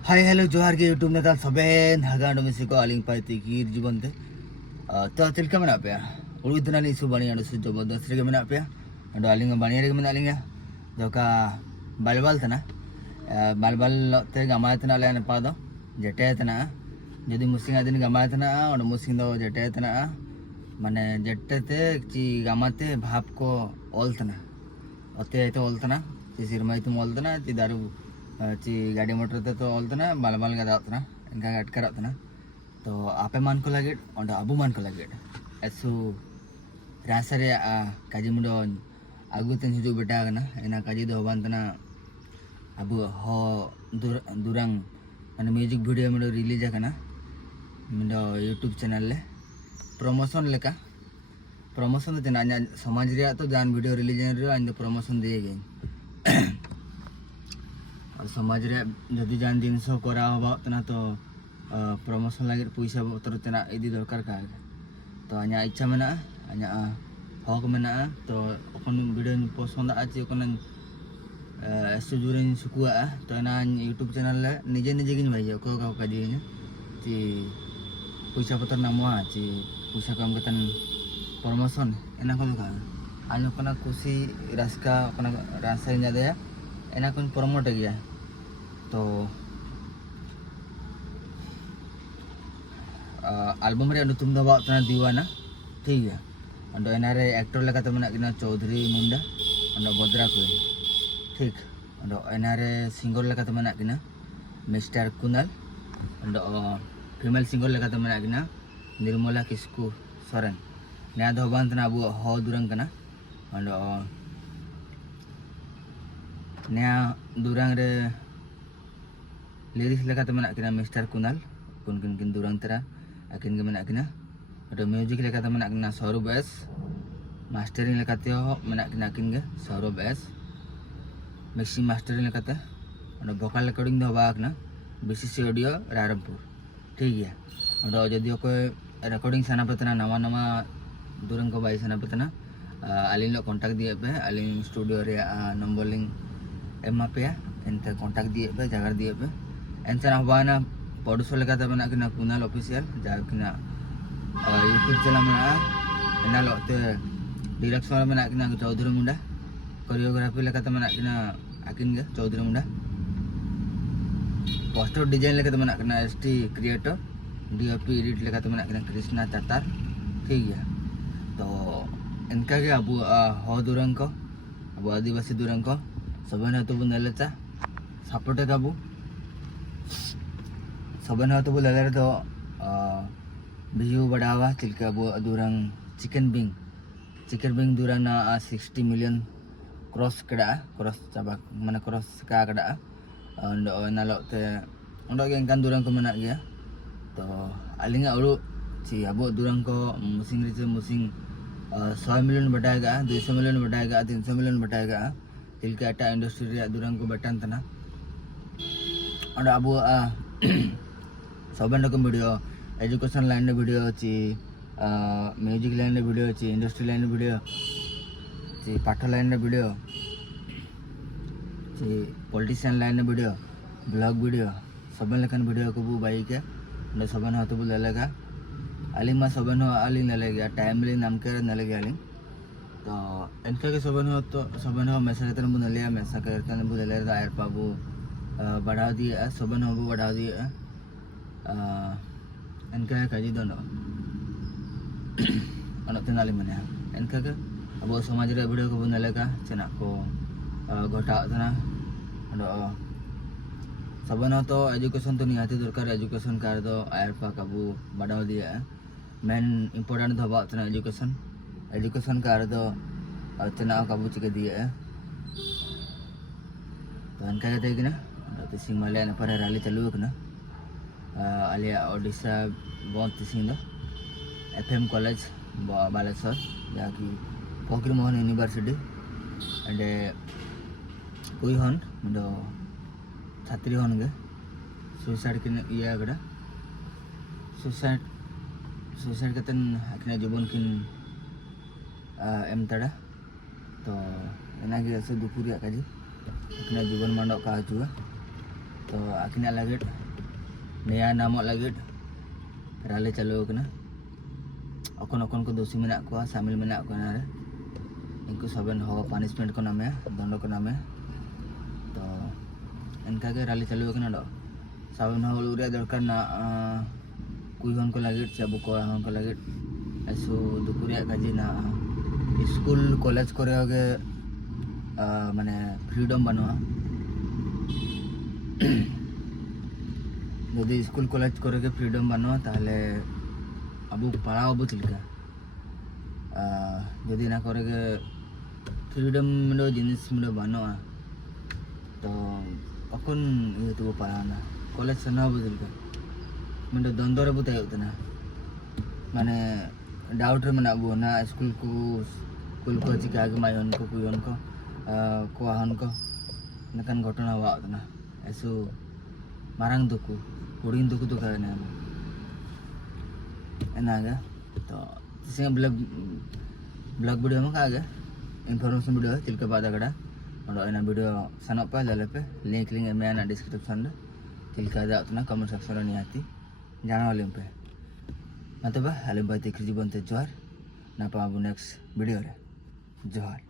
Hi hello जोहार के YouTube नेताल सबेन हगांडो मिसी को आलिंग पाइती कीर जीवन ते तो चिलका मना पे उड़ी तना ली सुबानी अंडो सु जबरदस्त रे मना पे अंडो आलिंग बानिया रे मना आलिंग दोका बालबाल तना बालबाल ते गमाय तना ले ने पादो जेटे तना जदी मुसिंग आदिन गमाय तना अंडो मुसिंग दो जेटे तना माने जेटे ते ची गमाते भाप को ओल तना ओते आइते ओल तना ची सिरमाई तुम ओल तना ची दारू ची गाड़ी मोटर ते तो ओलतना बालबाल गदा तना इनका अटकर तना तो आपे मान को लगे और अबू मान को लगे ऐसु रासरे काजी मुंडो आगु तन हिजु बेटा कना एना काजी दो बान तना अबू हो दुरंग माने म्यूजिक वीडियो मुंडो रिलीज कना मुंडो यूट्यूब चैनल ले प्रमोशन लेका प्रमोशन तो तना समाज रे तो जान वीडियो रिलीज रे अंदर प्रमोशन दिए गए और समाज रे जदि जान जिनस करा होना तो प्रमोशन लगे पैसा बतर तेना इदी दरकार का तो आኛ इच्छा मेना आኛ हक मेना तो अपन वीडियो पसंद आचे कोन सुजुरे सुकुआ तो ना यूट्यूब चैनल ले निजे निजे गिन भाई को का दिए ची पैसा पतर नामवा ची पैसा कम कतन प्रमोशन एना को का आño कोना खुशी रास्का कोना रासा nya एना कोन प्रमोट गया तो एल्बम रे तुम दो बात दीवाना ठीक है अंडो एनारे एक्टर लेका तो मना किना चौधरी मुंडा अंडो बद्रा को ठीक अंडो एनारे सिंगर लेका तो मना किना मिस्टर कुनाल अंडो फीमेल सिंगर लेका तो मना किना निर्मला किस्कू सोरेन नया दो बांतना अबू हो दुरंग कना अंडो नया दुरंग रे लिरिक्स लेका तो मना किना मिस्टर कुनाल कुन किन दुरंग तरा अकिन के मना किना और म्यूजिक लेका तो मना किना सौरभ एस मास्टरिंग लेका ते हो मना किना अकिन के सौरभ एस मिक्सिंग मास्टरिंग लेका ते और वोकल रिकॉर्डिंग दो बाक ना बीसीसी ऑडियो रारमपुर ठीक है और जदि कोई रिकॉर्डिंग सना पतना नवा नवा दुरंग को बाई सना पतना अलिन लो कांटेक्ट दिए पे अलिन स्टूडियो रे नंबर लिंक एमा पे एंते कांटेक्ट दिए पे जगह दिए पे एंते हवाना पॉडसो लेका तो मना किना कुनाल ऑफिशियल जा किना यूट्यूब चैनल में एना लोते डायरेक्शन मना किना चौधरी मुंडा कोरियोग्राफी लेका तो मना किना अकिन के चौधरी मुंडा पोस्टर डिजाइन लेका तो मना किना एसटी क्रिएटर डीओपी एडिट लेका तो मना किना कृष्णा तातार ठीक है तो इनका के अबू हो दुरंग को अबू आदिवासी दुरंग को सबन तो बुनलेता सपोर्ट काबू सबन तो बुलले तो व्यू बढ़ावा चिलका अबू दुरंग चिकन बिंग दुरंग ना 60 मिलियन क्रॉस कड़ा क्रॉस चाबा माने क्रॉस का कड़ा और नालोते उंडो के इनकान दुरंग को मना गया तो अलिंगा उड़ू ची अबू दुरंग को मुसिंग रे मुसिंग 100 मिलियन बढ़ाएगा 200 मिलियन बढ़ाएगा 300 मिलियन बढ़ाएगा तिलका एटा इंडस्ट्री रे दुरंग को बटन तना और अबू सबन रकम वीडियो एजुकेशन लाइन रे वीडियो अछि म्यूजिक लाइन रे वीडियो अछि इंडस्ट्री लाइन रे वीडियो अछि पाठ लाइन रे वीडियो अछि पॉलिटिशियन लाइन रे वीडियो ब्लॉग वीडियो सबन लेखन वीडियो को बु बाई के ने सबन हतो बु लेलेगा अलिंग मा सबन हो अलिंग लेलेगा टाइमली नाम के लेलेगा अलिंग तो इनका के सबन हो मैसेज तन बु नलिया मैसेज करतन बु लेले आयर पाबू बढ़ा दिए सबन हो बढ़ा दिए इनका काजी दोनो अनते नाली मने इनका के अब समाज रे वीडियो को बन लेका चना को घटा तना सबन तो एजुकेशन तो निहाती दरकार एजुकेशन कार दो आयर पा काबू बढ़ा दिए मेन इंपोर्टेंट दो बात तना एजुकेशन कार दो चना काबू चिके दिए तो इनका के देखना तो सिंगमाले न पर रैली चालू कना आलिया ओडिशा बंद तिसिंग एफएम कॉलेज बालेश्वर जहाँ कि फकीर मोहन यूनिवर्सिटी एंड कोई हन मुंडो छात्री हन गे सुसाइड के इया गड़ा सुसाइड कतन अकिना जीवन किन एम तड़ा तो एना के से दुपुरिया काजी अकिना जीवन मांडो का हजुआ तो आकिना लगिट नया नामों लगिट राले चालू कना अकोन अकोन को दोषी मेना को शामिल मेना को ना रे इनको सबन हो पनिशमेंट को नामे दंड को नामे तो इनका के राले चालू कना दो सबन हो उरे दरकार ना कुई हन को लगिट से अबु को हन को लगिट ऐसो दुपुरिया काजी ना स्कूल कॉलेज करे होगे माने फ्रीडम बनवा যদি স্কুল কলেজ করে ফ্রিডম বানো তাহলে আবু পাড়া আবু চিলকা যদি না করে ফ্রিডম মিলো জিনিস মিলো বানো তো এখন ইয়ে তো পাড়া না কলেজ না আবু চিলকা মিলো দ্বন্দ্বরে বুতে না মানে ডাউট রে মানে আবু না স্কুল को চিকা আগে মাইন को কুয়ন को কোয়াহন को नकन घटना हुआ ना ऐसो मारंग दुकु हुडिंग दुकु तो कहने हम एनागा तो इसे ब्लॉग वीडियो में कागे इन्फॉर्मेशन वीडियो चिलका बादा कड़ा और एना वीडियो सनप पे लले पे लिंक में ना डिस्क्रिप्शन रे चिलका दा उतना कमेंट सेक्शन रे निहाती जाना वाले पे मतलब आलिम भाई जीवन ते जोहार ना पाबो नेक्स्ट वीडियो रे जोहार।